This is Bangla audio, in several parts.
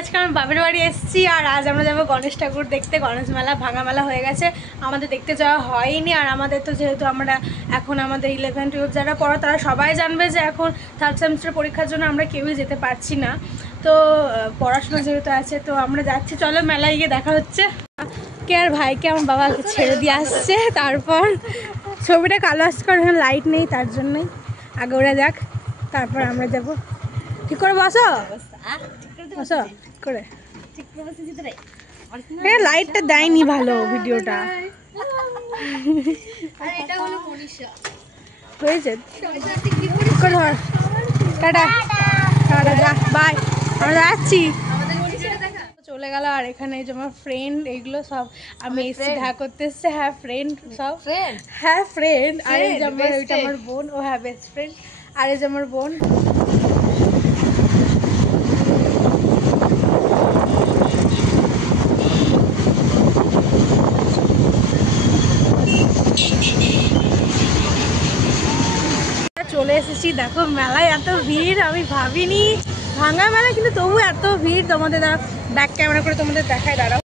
আজকে আমার বাপের বাড়ি এসেছি আর আজ আমরা যাবো গণেশ ঠাকুর দেখতে। গণেশ মেলা ভাঙা মেলা হয়ে গেছে, আমাদের দেখতে যাওয়া হয়নি। আর আমাদের তো যেহেতু আমরা এখন আমাদের 11-12 যারা পড়ো তারা সবাই জানবে যে এখন 3rd সেমিস্টার পরীক্ষার জন্য আমরা কেউই যেতে পারছি না। তো পড়াশোনা যেহেতু আছে তো আমরা যাচ্ছি, চলো মেলায় গিয়ে দেখা হচ্ছে। কে আর ভাইকে আমার বাবাকে ছেড়ে দিয়ে আসছে, তারপর ছবিটা কালো আসছে কারণ লাইট নেই তার জন্যই। আগে ওরা যাক তারপর আমরা যাব। ঠিক করে বসো বসো করে, লাইটটা দেয়নি ভালো ভিডিওটা হয়েছে। টাটা টাটা, যা বাই, আমরা যাচ্ছি। চলে গেল। আর এখানে যে আমার ফ্রেন্ড এইগুলো সব আমি এসেছি দেখা করতে এসছে। হ্যাঁ ফ্রেন্ড সব, হ্যাঁ ফ্রেন্ড। আর এই যে আমার ওইটা আমার বোন, ও হ্যাঁ বেস্ট ফ্রেন্ড। আর এই যে আমার বোন। চলে এসেছি, দেখো মেলায় এত ভিড় আমি ভাবিনি। ভাঙা মেলা কিন্তু তবু এত ভিড়। তোমাদের দ্বারা ব্যাক ক্যামেরা করে তোমাদের দেখায়, দাঁড়াও।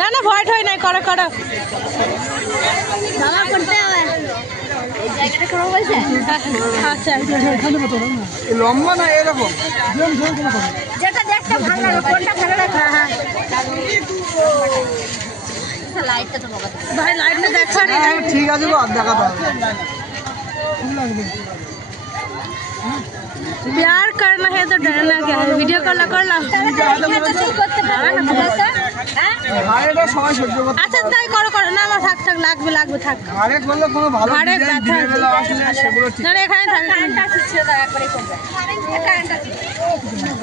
না না ভয় ঠয় নাই, করো করো বাবা করতে হবে। আচ্ছা লম্বা না এরকম যেটা দেখতে ভালো লাগে, কোনটা ভালো লাগে? ভাই লাইটটা দেখা ঠিক আছে, দেখাতে হবে। प्यार करना है तो डरना क्या है? वीडियो कॉल कर लो। আচ্ছা তাই করো করো, না আমার থাক থাক, লাগবে লাগবে থাক। ঘরে করলে কোনো ভালো ডিজাইন দিনের বেলা আসলে সেগুলো ঠিক না, এখানে থাক। কারেন্টটা ছিল তো একবারই করবে। কারেন্টটা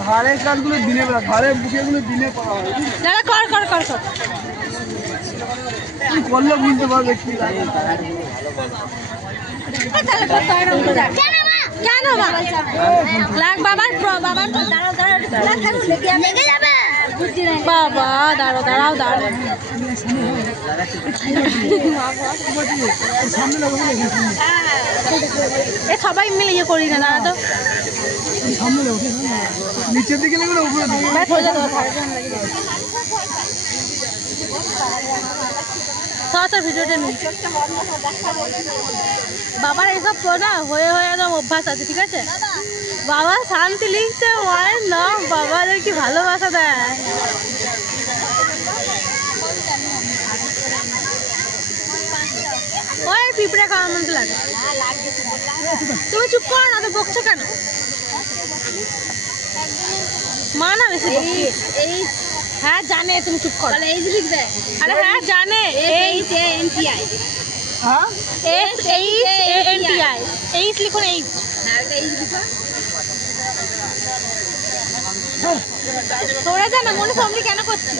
ঘরে কাজগুলো দিনের বেলা, ঘরে বুকেগুলো দিনে করা হয়। না কর কর কর কর, কি করলে বুঝতে পারবে কি লাগে। তাহলে কত এরকম করে কেন লাগ বাবার বাবার তো দাঁড়াও দাঁড়াও লেগে যাবে। বাবা দাঁড়াও দাঁড়াও দাঁড়াও এ সবাই মিলে ইয়ে করি না দাঁড়া তো নিচের দিকে লেগে উপরে ভিডিওটা নিই বাবার এইসব না হয়ে হয়ে একদম অভ্যাস আছে ঠিক আছে বাবা শান্তি লিখছে মায়ের নাম বাবাদের কি ভালোবাসা দেয় ওই পিঁপড়ে খাওয়ার মতো লাগে তুমি চুপ করো না তো বকছো কেন মা না বেশি হ্যাঁ জানে তুমি চুপ করো এইচ লিখবে আরে হ্যাঁ জানে এইচ এনটিআই হ্যাঁ এস এইচ এনটিআই এইচ লিখুন এইচ হ্যাঁ এটা এইচ লিখো তোরা জানো মনে সামনে কেন করছিস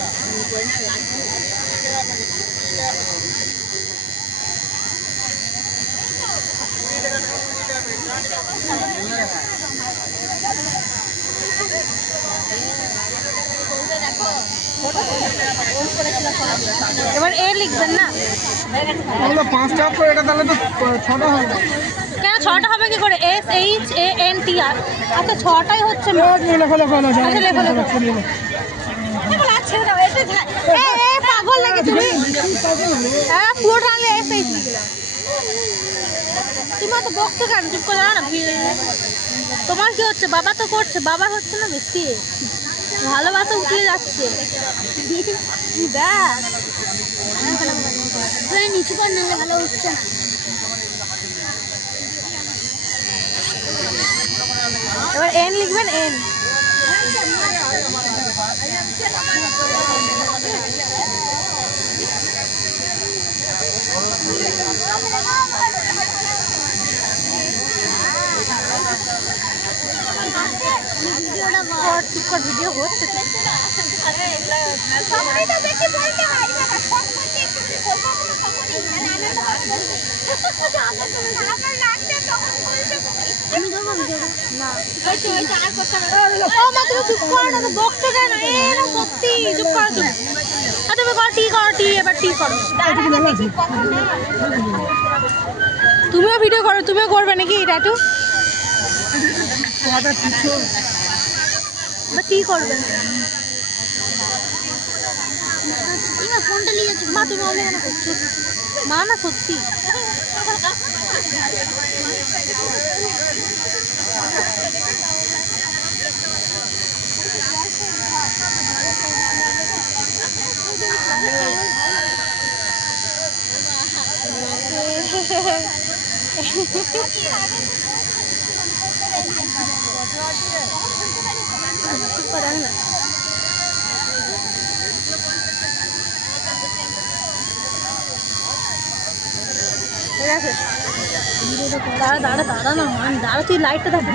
এবার এ লিখবেন না ওগুলো 5টা করে এটা তাহলে তো 6টা হবে কেন 6টা হবে কি করে S H A N T আর আচ্ছা 6টাই হচ্ছে না লেখো আচ্ছা লেখো ছেড়ে দাও এটা এ পাগল লাগে তুমি হ্যাঁ পুরো টানলে এস এইচ তুমি তো বকছো কেন চুপ করে দাঁড়াও না তোমার কি হচ্ছে বাবা তো করছে বাবার হচ্ছে না বেশি ভালোবাসা উঠে যাচ্ছে দেখ নিচু কর নাহলে ভালো উঠছে না এবার এন লিখবেন এন ভিডিও হচ্ছে তুমিও ভিডিও করো তুমিও করবে নাকি টাটু কি করবে ফোনটা নিয়ে যাচ্ছি মা তুমি অনেক মনে করছো মা না সত্যি না দাঁড়া দাঁড়া দাঁড়া না মান দাঁড়া তুই লাইটটা দেখ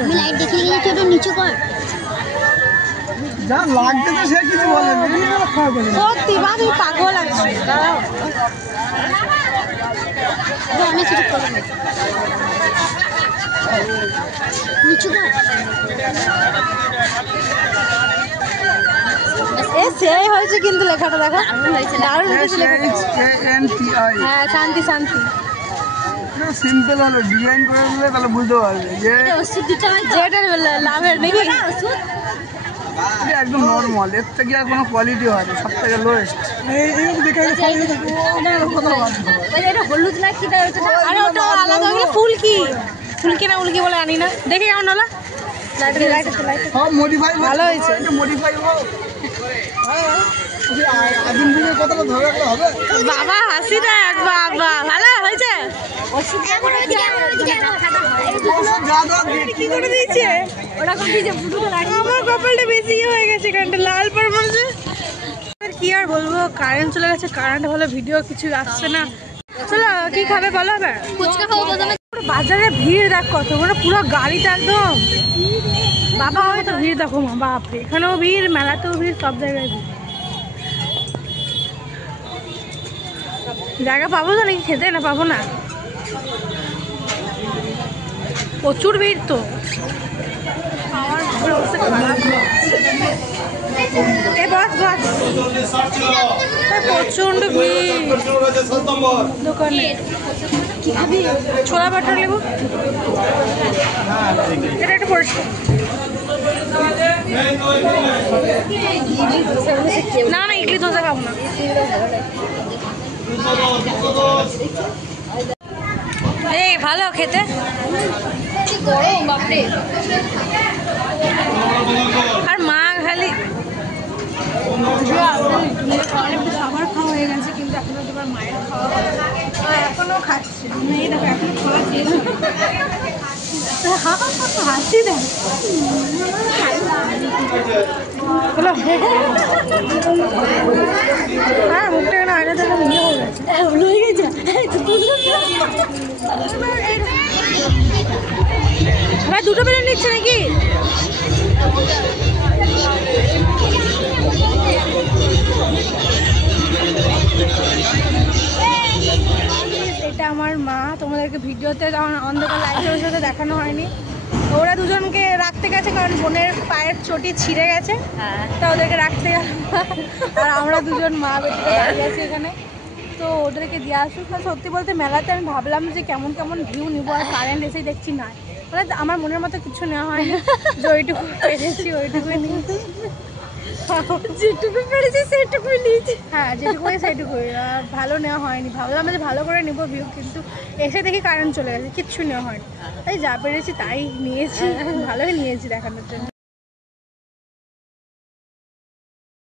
আমি লাইট দেখিয়ে গেছি ওটা নিচু কর যা লাগতে তো সে কিছু বলে সত্যি বা তুই পাগল আছিস দাঁড়াও অনেক কিছু করবে নিচু কর এ সেই হয়েছে কিন্তু লেখাটা দেখো দারুণ হয়েছে লেখাটা হ্যাঁ শান্তি শান্তি সিম্পল হলো ডিজাইন করে দিলে তাহলে বুঝতে পারবে যে যেটা লাভের নাকি একদম নর্মাল এর থেকে আর কোনো কোয়ালিটি হয় না সব থেকে লোয়েস্ট হলুদ না কি আরে ওটা আলাদা ফুলকি ফুলকি না উলকি বলে আনি না দেখে কেমন হলো সব মডিফাই ভালো হয়েছে মডিফাই হোক আদিম যুগের কথাটা ধরে রাখলে হবে বাবা হাসি দেখ বাবা ভালো হয়েছে কি করে দিয়েছে আমার কপালটা বেশি হয়ে গেছে এখানটা লাল পর মনে কি আর বলবো কারেন্ট চলে গেছে কারেন্ট হলো ভিডিও কিছু আসছে না চলো কি খাবে বলো না ফুচকা খাবো বাজারে ভিড় দেখ কত মানে পুরো গাড়িটা একদম বাবা হয়তো ভিড় দেখো মা বাপরে এখানেও ভিড় মেলাতেও ভিড় সব জায়গায় ভিড় জায়গা পাবো তো নাকি খেতে না পাবো না প্রচুর ভিড় তো আমার অবস্থা খারাপ এই বস প্রচন্ড ভিড় দোকানে। কি খাবি? ছোলা বাটার লেবু, এটা একটু পরিষ্কার। না না ইডলি ধোসা খাবো না। এই ভালো খেতে, গরম বাপরে। আর মা খালি খাবার খাওয়া হয়ে গেছে, কিন্তু এখনো তোমার মায়ের খাওয়া এখনো খাচ্ছে। এই দেখো এখনো খাওয়া খেয়েছে, হাসি দেখ। হ্যাঁ মুখটা কেন আয়না থেকে ইয়ে হয়ে গেছে। ভাই দুটো বেলে নিচ্ছে নাকি? এটা আমার মা, তোমাদেরকে ভিডিওতে যখন অন্ধকার লাইটের সাথে দেখানো হয়নি। ওরা দুজনকে রাখতে গেছে কারণ বোনের পায়ের চটি ছিঁড়ে গেছে, তা ওদেরকে রাখতে গেল। আর আমরা দুজন মা বেটিতে দাঁড়িয়ে আছি এখানে, তো ওদেরকে দিয়ে আসুক। সত্যি বলতে মেলাতে আমি ভাবলাম যে কেমন কেমন ভিউ নিবো, আর কারেন্ট এসেই দেখছি না, মানে আমার মনের মতো কিছু নেওয়া হয়নি। যে ওইটুকু পেরেছি ওইটুকুই নিয়েছি, যেটুকু পেরেছি সেটুকুই নিয়েছি। হ্যাঁ যেটুকুই সেটুকুই, ভালো নেওয়া হয়নি। ভাবলাম যে ভালো করে নেবো ভিউ, কিন্তু এসে দেখি কারেন্ট চলে গেছে, কিচ্ছু নেওয়া হয়নি। তাই যা পেরেছি তাই নিয়েছি, ভালোই নিয়েছি দেখানোর জন্য।